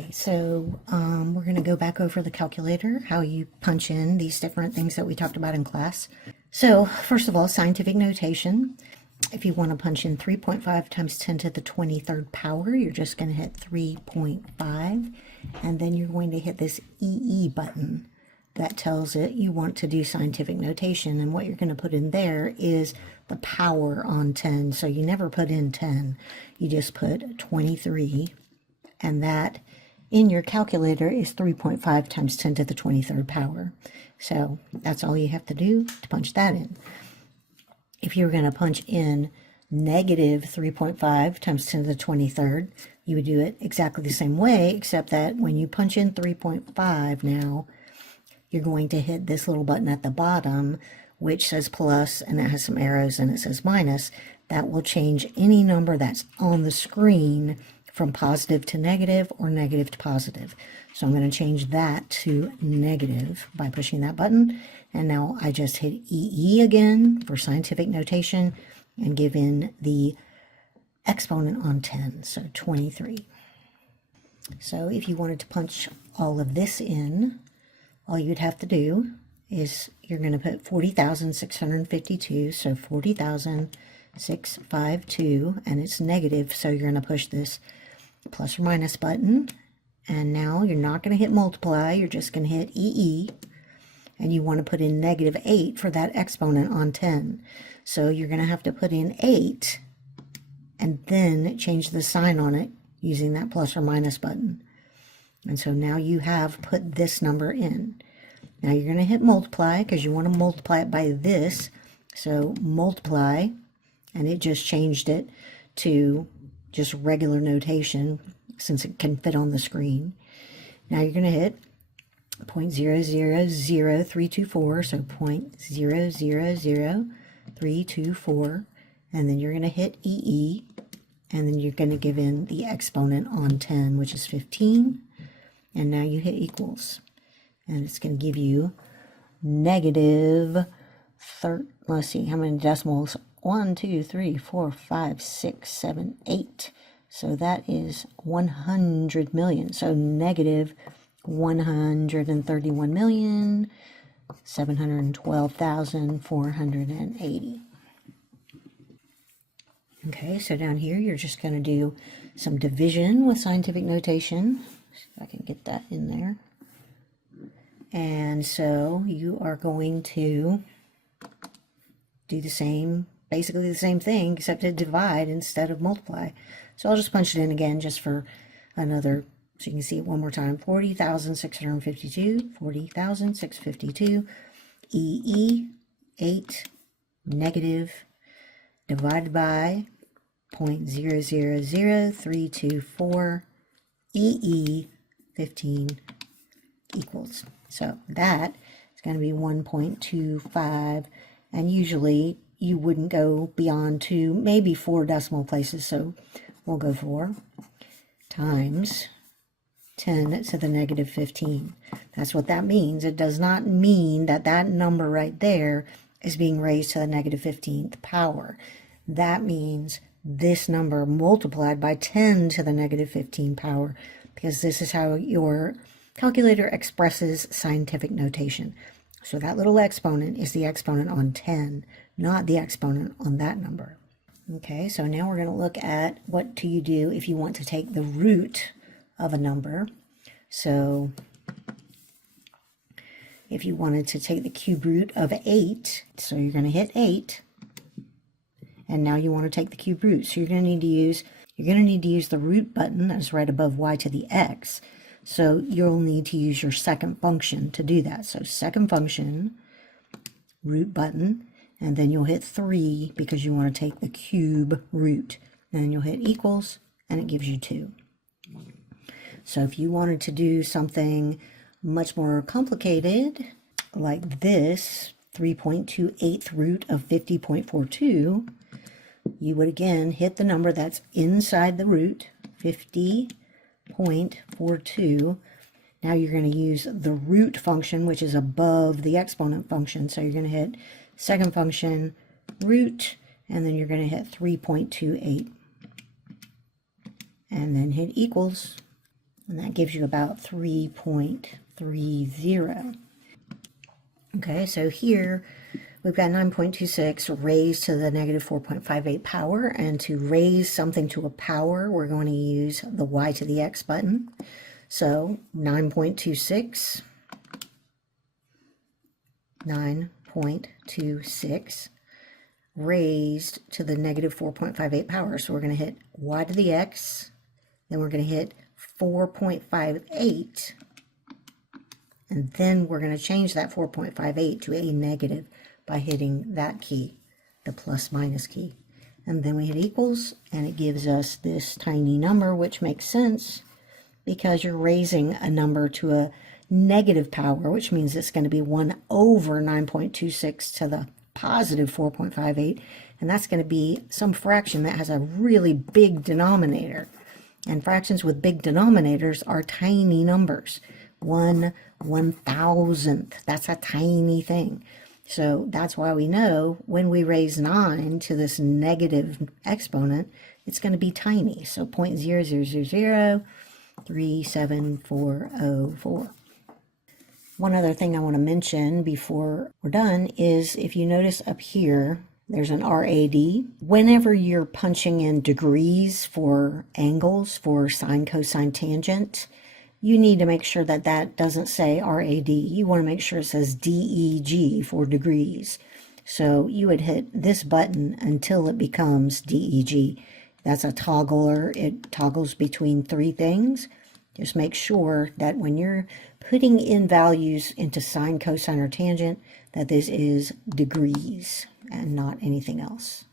Okay, so we're going to go back over the calculator, how you punch in these different things that we talked about in class. So first of all, scientific notation. If you want to punch in 3.5 times 10 to the 23rd power, you're just going to hit 3.5, and then you're going to hit this EE button that tells it you want to do scientific notation, and what you're going to put in there is the power on 10. So you never put in 10, you just put 23, and that in your calculator is 3.5 times 10 to the 23rd power. So that's all you have to do to punch that in. If you were going to punch in negative 3.5 times 10 to the 23rd, you would do it exactly the same way, except that when you punch in 3.5 now, you're going to hit this little button at the bottom, which says plus, and it has some arrows, and it says minus. That will change any number that's on the screen from positive to negative or negative to positive. So I'm going to change that to negative by pushing that button. And now I just hit EE again for scientific notation and give in the exponent on 10, so 23. So if you wanted to punch all of this in, all you'd have to do is you're going to put 40,652, so 40,652, and it's negative, so you're going to push this plus or minus button, and now you're not going to hit multiply, you're just going to hit EE, and you want to put in negative 8 for that exponent on 10. So you're going to have to put in 8 and then change the sign on it using that plus or minus button. And so now you have put this number in. Now you're going to hit multiply because you want to multiply it by this. So multiply, and it just changed it to just regular notation since it can fit on the screen. Now you're going to hit 0.000324, so 0.000324, and then you're going to hit EE, and then you're going to give in the exponent on 10, which is 15, and now you hit equals, and it's going to give you negative, let's see, how many decimals? 1, 2, 3, 4, 5, 6, 7, 8. So that is 100 million. So negative 131,712,480. Okay, so down here you're just going to do some division with scientific notation. See if I can get that in there. And so you are going to do the same, basically the same thing, except to divide instead of multiply. So I'll just punch it in again just for another, so you can see it one more time. 40,652, 40,652, EE, 8, negative, divided by 0.000324, EE, 15, equals. So that is going to be 1.25, and usually you wouldn't go beyond 2, maybe 4 decimal places, so we'll go 4 times 10 to the negative 15. That's what that means. It does not mean that that number right there is being raised to the negative 15th power. That means this number multiplied by 10 to the negative 15 power, because this is how your calculator expresses scientific notation. So that little exponent is the exponent on 10, not the exponent on that number. Okay, so now we're going to look at what do you do if you want to take the root of a number. So if you wanted to take the cube root of 8, so you're going to hit 8, and now you want to take the cube root. So you're going to need to use the root button that's right above y to the x. So you'll need to use your second function to do that. So second function, root button, and then you'll hit 3 because you want to take the cube root. And then you'll hit equals, and it gives you 2. So if you wanted to do something much more complicated, like this, 3.28th root of 50.42, you would again hit the number that's inside the root, 50.42. Now you're going to use the root function, which is above the exponent function. So you're going to hit second function, root, and then you're going to hit 3.28. And then hit equals. And that gives you about 3.30. Okay, so here we've got 9.26 raised to the negative 4.58 power, and to raise something to a power, we're going to use the y to the x button. So 9.26, 9.26 raised to the negative 4.58 power. So we're going to hit y to the x, then we're going to hit 4.58, and then we're going to change that 4.58 to a negative by hitting that key, the plus minus key. And then we hit equals, and it gives us this tiny number, which makes sense because you're raising a number to a negative power, which means it's going to be 1 over 9.26 to the positive 4.58, and that's going to be some fraction that has a really big denominator. And fractions with big denominators are tiny numbers. 1/1000th, that's a tiny thing. So that's why we know when we raise 9 to this negative exponent, it's going to be tiny. So 0.000037404. One other thing I want to mention before we're done is if you notice up here, there's an RAD. Whenever you're punching in degrees for angles, for sine, cosine, tangent, you need to make sure that that doesn't say RAD. You want to make sure it says DEG for degrees. So you would hit this button until it becomes DEG. That's a toggler. It toggles between 3 things. Just make sure that when you're putting in values into sine, cosine, or tangent, that this is degrees and not anything else.